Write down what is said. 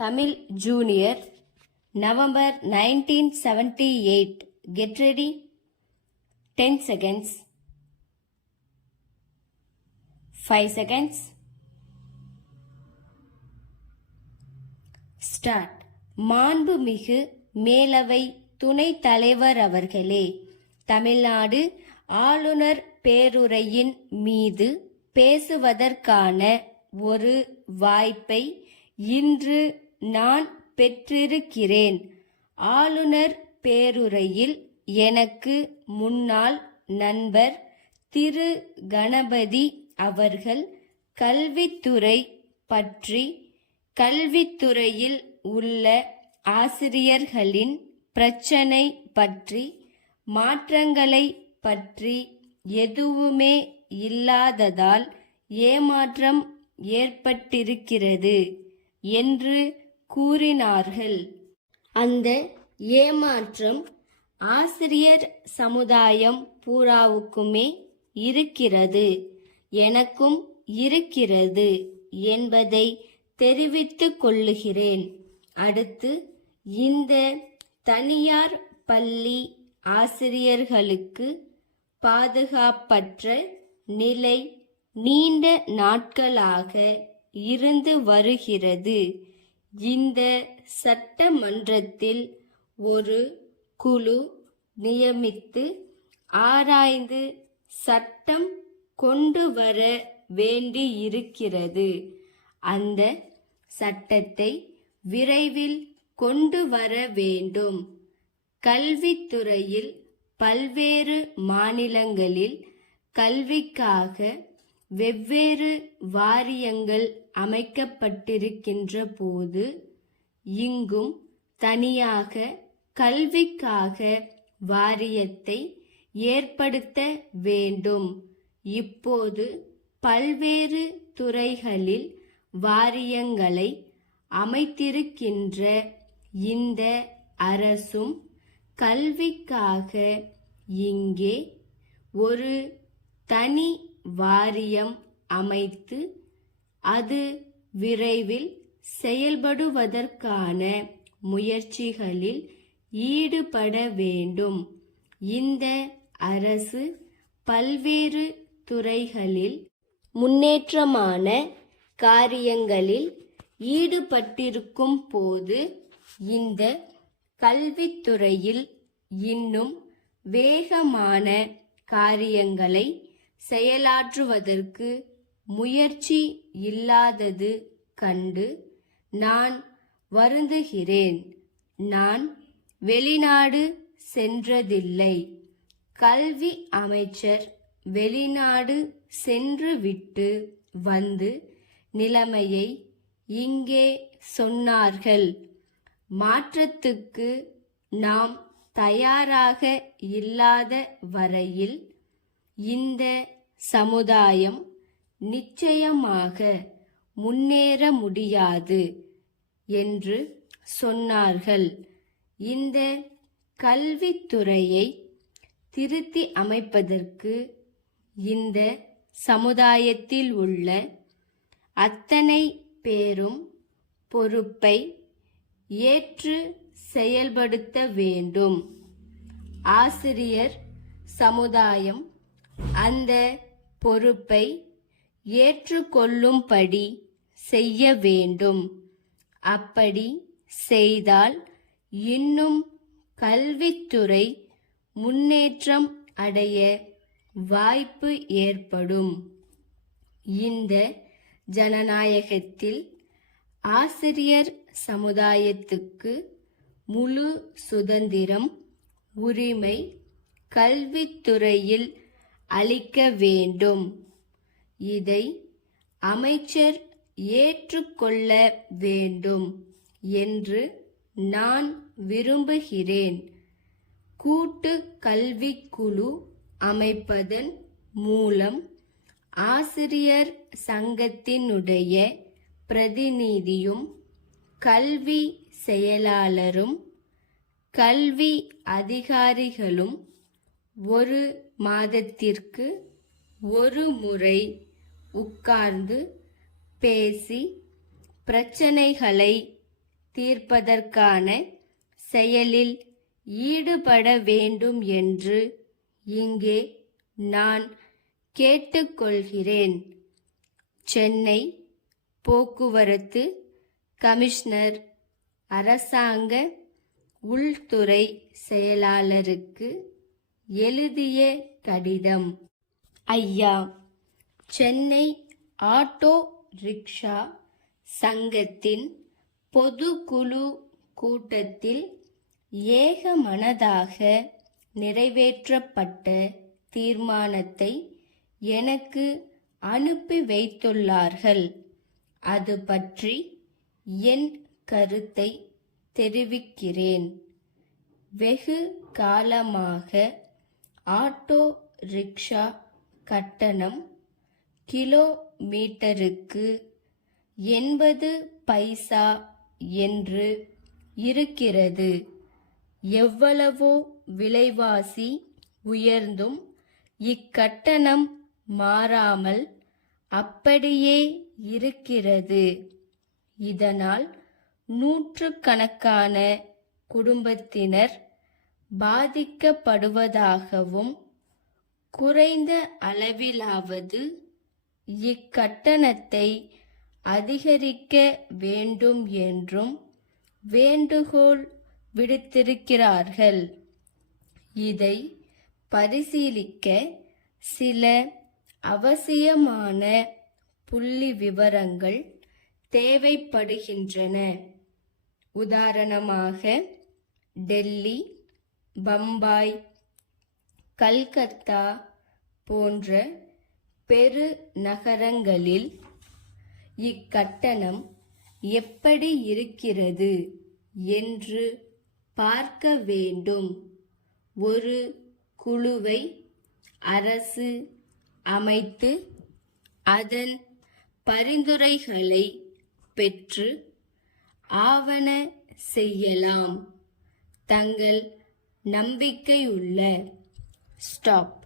Tamil Junior, November 1978. Get ready. 10 seconds. 5 seconds. Start. மாண்புமிகு மேலவை துணைத் தலைவர் அவர்களே, தமிழ்நாடு ஆளுநர் பேருரையின் மீது பேசுவதற்கான ஒரு வாய்ப்பை இன்று நான் பெற்றிருக்கிறேன். ஆளுநர் பேருரையில் எனக்கு முன்னாள் நண்பர் திரு கணபதி அவர்கள் கல்வித்துறை பற்றி, கல்வித்துறையில் உள்ள ஆசிரியர்களின் பிரச்சனை பற்றி, மாற்றங்களை பற்றி எதுவுமே இல்லாததால் ஏமாற்றம் ஏற்பட்டிருக்கிறது என்று கூறினார்கள். அந்த ஏமாற்றம் ஆசிரியர் சமுதாயம் பூராவுக்குமே இருக்கிறது, எனக்கும் இருக்கிறது என்பதை தெரிவித்துக் கொள்ளுகிறேன். அடுத்து, இந்த தனியார் பள்ளி ஆசிரியர்களுக்கு பாதுகாப்பற்ற நிலை நீண்ட நாட்களாக இருந்து வருகிறது. இந்த சட்டமன்றத்தில் ஒரு குழு நியமித்து ஆராய்ந்து சட்டம் கொண்டு வர வேண்டியிருக்கிறது. அந்த சட்டத்தை விரைவில் கொண்டு வர வேண்டும். கல்வித்துறையில் பல்வேறு மாநிலங்களில் கல்விக்காக வெவ்வேறு வாரியங்கள் அமைக்கப்பட்டிருக்கின்ற போது, இங்கும் தனியாக கல்விக்காக வாரியத்தை ஏற்படுத்த வேண்டும். இப்போது பல்வேறு துறைகளில் வாரியங்களை அமைத்திருக்கின்ற இந்த அரசும் கல்விக்காக இங்கே ஒரு தனி வாரியம் அமைத்து அது விரைவில் செயல்படுவதற்கான முயற்சிகளில் ஈடுபட வேண்டும். இந்த அரசு பல்வேறு துறைகளில் முன்னேற்றமான காரியங்களில் ஈடுபட்டிருக்கும் போது, இந்த கல்வித்துறையில் இன்னும் வேகமான காரியங்களை செயலாற்றுவதற்கு முயற்சி இல்லாதது கண்டு நான் வருந்துகிறேன். நான் வெளிநாடு சென்றதில்லை. கல்வி அமைச்சர் வெளிநாடு சென்று விட்டு வந்து நிலைமையை இங்கே சொன்னார்கள். மாற்றத்துக்கு நாம் தயாராக இல்லாத வரையில் இந்த சமுதாயம் நிச்சயமாக முன்னேற முடியாது என்று சொன்னார்கள். இந்த கல்வித்துறையை திருத்தி அமைப்பதற்கு இந்த சமுதாயத்தில் உள்ள அத்தனை பேரும் பொறுப்பை ஏற்று செயல்படுத்த வேண்டும். ஆசிரியர் சமுதாயம் அந்த பொறுப்பை ஏற்றுக்கொள்ளும்படி செய்ய வேண்டும். அப்படி செய்தால் இன்னும் கல்வித்துறை முன்னேற்றம் அடைய வாய்ப்பு ஏற்படும். இந்த ஜனநாயகத்தில் ஆசிரியர் சமுதாயத்துக்கு முழு சுதந்திரம், உரிமை கல்வித்துறையில் அளிக்க வேண்டும். இதை அமைச்சர் ஏற்றுக்கொள்ள வேண்டும் என்று நான் விரும்புகிறேன். கூட்டு கல்விக்குழு அமைப்பதன் மூலம் ஆசிரியர் சங்கத்தினுடைய பிரதிநிதியும் கல்வி செயலாளரும் கல்வி அதிகாரிகளும் ஒரு மாதத்திற்கு ஒரு முறை உட்கார்ந்து பேசி பிரச்சனைகளை தீர்ப்பதற்கான செயலில் ஈடுபட வேண்டும் என்று இங்கே நான் கேட்டுக்கொள்கிறேன். சென்னை போக்குவரத்து கமிஷனர் அரசாங்க உள்துறை செயலாளருக்கு எழுதிய கடிதம். ஐயா, சென்னை ஆட்டோ ரிக்ஷா சங்கத்தின் பொதுக்குழு கூட்டத்தில் ஏகமனதாக நிறைவேற்றப்பட்ட தீர்மானத்தை எனக்கு அனுப்பி வைத்துள்ளார்கள். அது பற்றி என் கருத்தை தெரிவிக்கிறேன். வெகு காலமாக ஆட்டோ ரிக்ஷா கட்டணம் கிலோமீட்டருக்கு 80 பைசா என்று இருக்கிறது. எவ்வளவோ விலைவாசி உயர்ந்தும் இக்கட்டணம் மாறாமல் அப்படியே இருக்கிறது. இதனால் நூற்றுக்கணக்கான குடும்பத்தினர் பாதிக்கப்படுவதாகவும், குறைந்த அளவிலாவது இக்கட்டணத்தை அதிகரிக்க வேண்டும் என்றும் வேண்டுகோள் விடுத்திருக்கிறார்கள். இதை பரிசீலிக்க சில அவசியமான புள்ளி விவரங்கள் தேவைப்படுகின்றன. உதாரணமாக, டெல்லி, பம்பாய், கல்கத்தா போன்ற பெருநகரங்களில் இக்கட்டணம் எப்படி இருக்கிறது என்று பார்க்க வேண்டும். ஒரு குழுவை அரசு அமைத்து அதன் பரிந்துரைகளை பெற்று ஆவண செய்யலாம். தங்கள் நம்பிக்கையுள்ள ஸ்டாப்